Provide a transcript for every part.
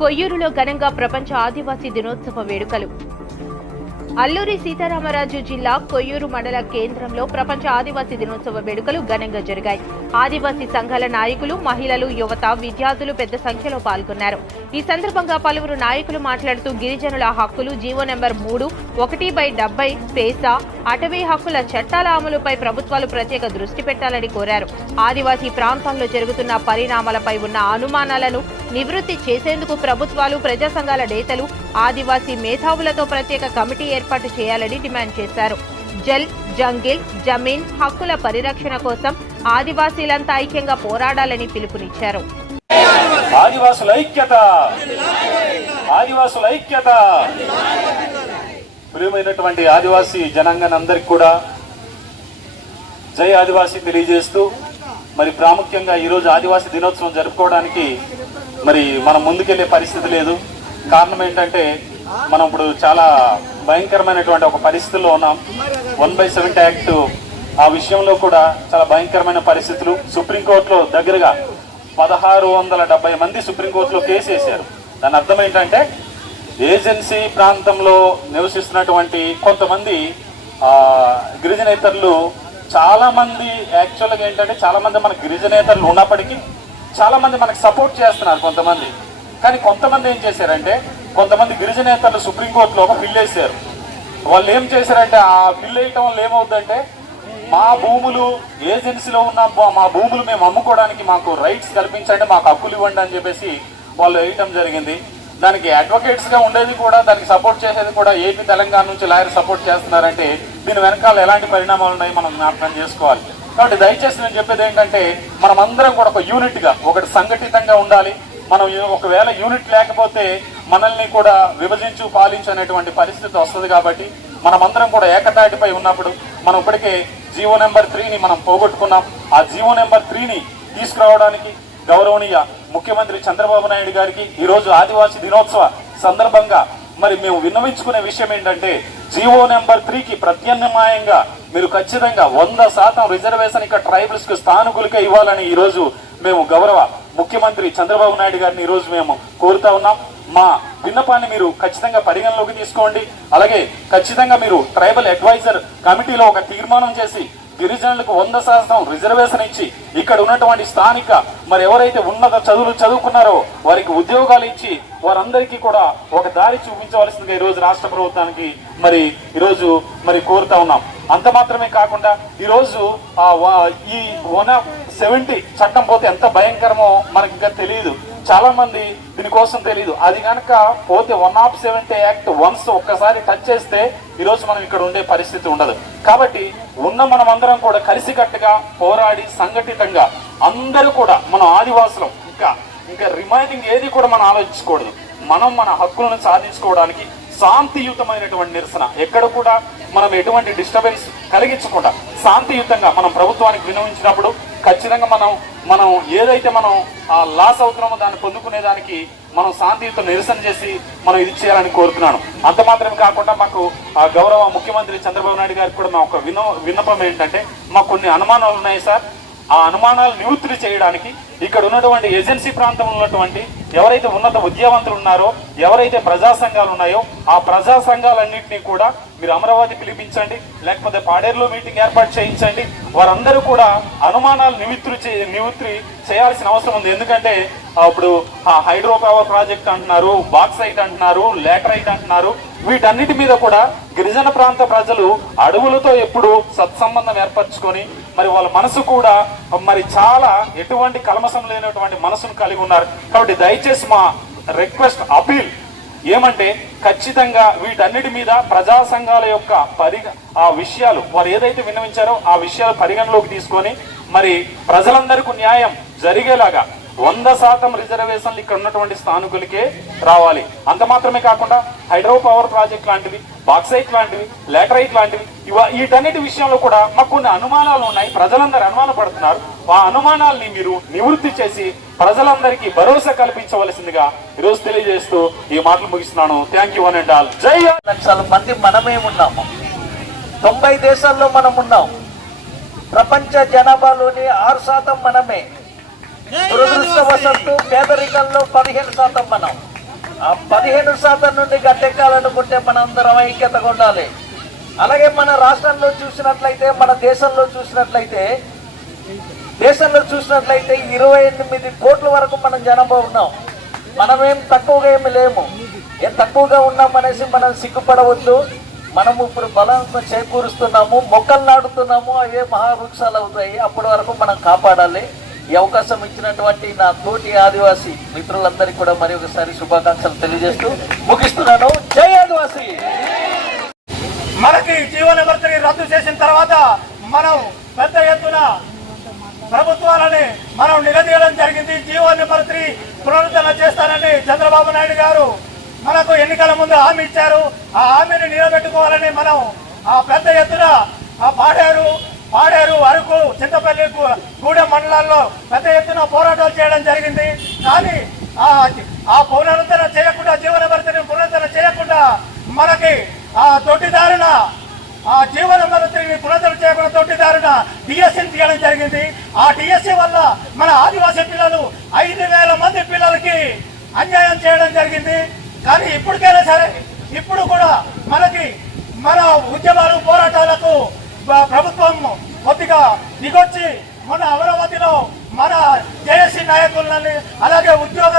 కొయ్యూరులో ఘనంగా ప్రపంచ ఆదివాసీ దినోత్సవ వేడుకలు. అల్లూరి సీతారామరాజు జిల్లా కొయ్యూరు మండల కేంద్రంలో ప్రపంచ ఆదివాసీ దినోత్సవ వేడుకలు ఘనంగా జరిగాయి. ఆదివాసీ సంఘాల నాయకులు, మహిళలు, యువత, విద్యార్థులు పెద్ద సంఖ్యలో పాల్గొన్నారు. ఈ సందర్భంగా పలువురు నాయకులు మాట్లాడుతూ గిరిజనుల హక్కులు, జీవో నెంబర్ 3/1/70 పేసా, అటవీ హక్కుల చట్టాల అమలుపై ప్రభుత్వాలు ప్రత్యేక దృష్టి పెట్టాలని కోరారు. ఆదివాసీ ప్రాంతాల్లో జరుగుతున్న పరిణామాలపై ఉన్న అనుమానాలను నివృత్తి చేసేందుకు ప్రభుత్వాలు, ప్రజా సంఘాల నేతలు, ఆదివాసీ మేధావులతో ప్రత్యేక కమిటీ ఏర్పాటు చేయాలని డిమాండ్ చేశారు. జల్, జంగిల్, జమీన్ హక్కుల పరిరక్షణ కోసం ఆదివాసీలంతా ఐక్యంగా పోరాడాలని పిలుపునిచ్చారు. ఆదివాసుల ఐక్యత, ఆదివాసుల ఐక్యత. ప్రియమైనటువంటి ఆదివాసీ జనాంగానందరికీ కూడా జై ఆదివాసీ తెలియజేస్తూ, మరి ప్రాముఖ్యంగా ఈరోజు ఆదివాసీ దినోత్సవం జరుపుకోవడానికి మరి మనం ముందుకెళ్లే పరిస్థితి లేదు. కారణం ఏంటంటే మనం ఇప్పుడు చాలా భయంకరమైనటువంటి ఒక పరిస్థితుల్లో ఉన్నాం. 1/70 యాక్ట్ ఆ విషయంలో కూడా చాలా భయంకరమైన పరిస్థితులు. సుప్రీంకోర్టులో దగ్గరగా 1670 మంది సుప్రీంకోర్టులో కేసు వేశారు. దాని అర్థం ఏంటంటే ఏజెన్సీ ప్రాంతంలో నివసిస్తున్నటువంటి కొంతమంది గిరిజనేతరులు, చాలా మంది యాక్చువల్గా ఏంటంటే చాలా మంది మన గిరిజనేతరులు ఉన్నప్పటికీ చాలా మంది మనకు సపోర్ట్ చేస్తున్నారు కొంతమంది. కానీ కొంతమంది ఏం చేశారంటే, కొంతమంది గిరిజనేతలు సుప్రీంకోర్టులో ఒక బిల్ వేశారు. వాళ్ళు ఏం చేశారంటే, ఆ బిల్ వేయటం వల్ల ఏమవుతుందంటే, మా భూములు ఏజెన్సీలో ఉన్న మా భూములు మేము అమ్ముకోవడానికి మాకు రైట్స్ కల్పించండి, మాకు హక్కులు ఇవ్వండి అని చెప్పేసి వాళ్ళు వేయటం జరిగింది. దానికి అడ్వకేట్స్గా ఉండేది కూడా, దానికి సపోర్ట్ చేసేది కూడా ఏపీ, తెలంగాణ నుంచి లాయర్ సపోర్ట్ చేస్తున్నారంటే దీని వెనకాల ఎలాంటి పరిణామాలు ఉన్నాయి మనం జ్ఞాపకం చేసుకోవాలి. కాబట్టి దయచేసి నేను చెప్పేది ఏంటంటే, మనం అందరం కూడా ఒక యూనిట్గా, ఒకటి సంఘటితంగా ఉండాలి. మనం ఒకవేళ యూనిట్ లేకపోతే మనల్ని కూడా విభజించు, పాలించు అనేటువంటి పరిస్థితి వస్తుంది. కాబట్టి మనమందరం కూడా ఏకతాటిపై ఉన్నప్పుడు, మనం ఇప్పటికే జీవో నెంబర్ 3ని మనం పోగొట్టుకున్నాం. ఆ జీవో నెంబర్ 3ని తీసుకురావడానికి గౌరవనీయ ముఖ్యమంత్రి చంద్రబాబు నాయుడు గారికి ఈరోజు ఆదివాసీ దినోత్సవ సందర్భంగా మరి మేము విన్నవించుకునే విషయం ఏంటంటే, జీవో నెంబర్ 3కి ప్రత్యామ్నాయంగా మీరు ఖచ్చితంగా 100% రిజర్వేషన్ ఇక్కడ ట్రైబల్స్ కు స్థానికులకే ఇవ్వాలని ఈరోజు మేము గౌరవ ముఖ్యమంత్రి చంద్రబాబు నాయుడు గారిని ఈరోజు మేము కోరుతా ఉన్నాం. మా విన్నపాన్ని మీరు ఖచ్చితంగా పరిగణలోకి తీసుకోండి. అలాగే ఖచ్చితంగా మీరు ట్రైబల్ అడ్వైజర్ కమిటీలో ఒక తీర్మానం చేసి గిరిజనులకు 100% రిజర్వేషన్ ఇచ్చి ఇక్కడ ఉన్నటువంటి స్థానిక మరి ఎవరైతే ఉన్నత చదువులు చదువుకున్నారో వారికి ఉద్యోగాలు ఇచ్చి వారందరికీ కూడా ఒక దారి చూపించవలసిందిగా ఈరోజు రాష్ట్ర ప్రభుత్వానికి మరి ఈరోజు మరి కోరుతా ఉన్నాం. అంత మాత్రమే కాకుండా ఈరోజు ఈ 170 చట్టం పోతే ఎంత భయంకరమో మనకి ఇంకా తెలియదు. చాలా మంది దీనికోసం తెలియదు. అది కనుక పోతే 170 యాక్ట్ వన్స్ ఒక్కసారి టచ్ చేస్తే ఈరోజు మనం ఇక్కడ ఉండే పరిస్థితి ఉండదు. కాబట్టి మనం అందరం కూడా కలిసికట్టుగా పోరాడి సంఘటితంగా అందరూ కూడా మనం ఆదివాసులం ఇంకా రిమైనింగ్ ఏది కూడా మనం ఆలోచించకూడదు. మనం మన హక్కులను సాధించుకోవడానికి శాంతియుతమైనటువంటి నిరసన, ఎక్కడ కూడా మనం ఎటువంటి డిస్టర్బెన్స్ కలిగించకుండా శాంతియుతంగా మనం ప్రభుత్వానికి విన్నవించినప్పుడు ఖచ్చితంగా మనం ఏదైతే మనం లాస్ అవుతున్నామో దాన్ని పొందుకునేదానికి మనం శాంతియుత నిరసన చేసి మనం ఇది చేయాలని కోరుతున్నాను. అంత మాత్రమే కాకుండా మాకు గౌరవ ముఖ్యమంత్రి చంద్రబాబు నాయుడు గారికి కూడా మా ఒక విన్నపం ఏంటంటే, మాకు కొన్ని అనుమానాలు ఉన్నాయి సార్. ఆ అనుమానాలు నివృత్తి చేయడానికి ఇక్కడ ఉన్నటువంటి ఏజెన్సీ ప్రాంతంలో ఉన్నటువంటి ఎవరైతే ఉన్నత విద్యావంతులు ఉన్నారో, ఎవరైతే ప్రజా సంఘాలు ఉన్నాయో ఆ ప్రజా సంఘాలన్నింటినీ కూడా మీరు అమరావతి పిలిపించండి, లేకపోతే పాడేరులో మీటింగ్ ఏర్పాటు చేయించండి. వారందరూ కూడా అనుమానాలు నివృత్తి చేయాల్సిన అవసరం ఉంది. ఎందుకంటే ఇప్పుడు హైడ్రో పవర్ ప్రాజెక్ట్ అంటున్నారు, బాక్సైట్ అంటున్నారు, లేటరైట్ అంటున్నారు. వీటన్నిటి మీద కూడా గిరిజన ప్రాంత ప్రజలు అడవులతో ఎప్పుడు సత్సంబంధం ఏర్పరచుకొని మరి వాళ్ళ మనసు కూడా మరి చాలా ఎటువంటి కల్మషం లేనటువంటి మనసును కలిగి ఉన్నారు. కాబట్టి దయచేసి మా రిక్వెస్ట్, అపీల్ ఏమంటే, ఖచ్చితంగా వీటన్నిటి మీద ప్రజా సంఘాల యొక్క ఆ విషయాలు వారు ఏదైతే విన్నవించారో ఆ విషయాలు పరిగణలోకి తీసుకొని మరి ప్రజలందరికీ న్యాయం జరిగేలాగా 100% రిజర్వేషన్లు ఇక్కడ ఉన్నటువంటి స్థానికులకే రావాలి. అంత మాత్రమే కాకుండా హైడ్రో పవర్ ప్రాజెక్ట్ లాంటివి, బాక్సైట్ లాంటివి, లేటరైట్ లాంటివి వీటన్నిటి విషయంలో కూడా మాకు కొన్ని అనుమానాలు ఉన్నాయి. ప్రజలందరూ అనుమాన పడుతున్నారు. ఆ అనుమానాలని మీరు నివృత్తి చేసి ప్రజలందరికీ భరోసా కల్పించవలసిందిగా ఈరోజు తెలియజేస్తూ ఈ మాటలు ముగిస్తున్నాను. Thank you and all. జై. లక్షల మంది మనమే ఉన్నాము. 90 దేశాల్లో మనం ఉన్నాం. ప్రపంచ జనాభాలోని 6% మనమే. దురదృష్టవశాత్తు పేదరికంలో 15% మనం. ఆ 15% నుండి గట్టెక్కాలనుకుంటే మనందరం ఐక్యతగా ఉండాలి. అలాగే మన రాష్ట్రంలో చూసినట్లయితే, మన దేశంలో చూసినట్లయితే 28 కోట్ల వరకు మనం జనాభా ఉన్నాం. మనమేం తక్కువగా ఏమి లేము. ఏం తక్కువగా ఉన్నామనేసి మనం సిగ్గుపడవద్దు. మనము ఇప్పుడు బలం చేకూరుస్తున్నాము, మొక్కలు నాటుతున్నాము, అవే మహావృక్షాలు అవుతాయి. అప్పటి వరకు మనం కాపాడాలి. ఈ అవకాశం ఇచ్చినటువంటి నా తోటి ఆదివాసీ మిత్రులందరికీ కూడా మరి ఒకసారి శుభాకాంక్షలు తెలియజేస్తూ ముగిస్తున్నాను. జై ఆదివాసీ. మనకి జీవన భర్తని రద్దు చేసిన తర్వాత మనం పెద్ద ఎత్తున ప్రభుత్వాలని మనం నిలదీయడం జరిగింది. జీవన భర్తని పునరుద్ధరణ చేస్తానని చంద్రబాబు నాయుడు గారు మనకు ఎన్నికల ముందు హామీ ఇచ్చారు. ఆ హామీని నిలబెట్టుకోవాలని మనం ఆ పెద్ద ఎత్తున పాడేరు అరకు చింతపల్లి గూడెం మండలాల్లో పెద్ద ఎత్తున పోరాటాలు చేయడం జరిగింది. కానీ ఆ పునరుద్ధరణ చేయకుండా, జీవన భర్తని పునరుద్ధరణ చేయకుండా మనకి ఆ తొట్టిదారున ఆ జీవన భర్తని పునరుద్ధరణ చేయకుండా తొట్టిదారున డిఎస్సీని తీయడం జరిగింది. ఆ డిఎస్సీ వల్ల మన ఆదివాసీ పిల్లలు 5,000 మంది పిల్లలకి అన్యాయం చేయడం జరిగింది. కానీ ఇప్పటికైనా సరే, ఇప్పుడు కూడా మన ఉద్యమాలు పోరాటాలకు ప్రభుత్వం కొద్దిగా దిగొచ్చి మన అమరావతిలో మన జేఏసీ నాయకులని, అలాగే ఉద్యోగ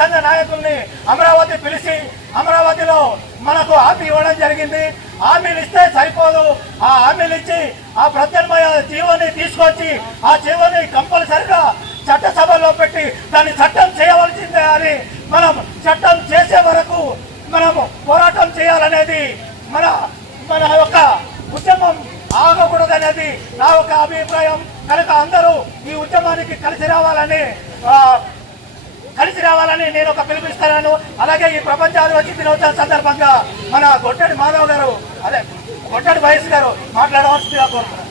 సంఘ నాయకుల్ని అమరావతి పిలిచి అమరావతిలో మనకు హామీ ఇవ్వడం జరిగింది. హామీలు ఇస్తే సరిపోదు. ఆ హామీలు ఇచ్చి ఆ ప్రత్యామ్నాయ జీవోని తీసుకొచ్చి ఆ జీవోని కంపల్సరిగా చట్టసభలో పెట్టి దాన్ని చట్టం చేయవలసిందే అని మనం చట్టం చేసే వరకు మనం పోరాటం చేయాలనేది మన యొక్క ఉద్యమం ఆగకూడదనేది నా ఒక అభిప్రాయం. కనుక అందరూ ఈ ఉద్యమానికి కలిసి రావాలని నేను ఒక పిలుపునిస్తున్నాను. అలాగే ఈ ప్రపంచ ఆదివాసీ దినోత్సవం సందర్భంగా మన గొట్టడి మాధవ్ గారు, గొట్టడి మహేష్ గారు మాట్లాడవలసిందిగా కోరుతున్నాను.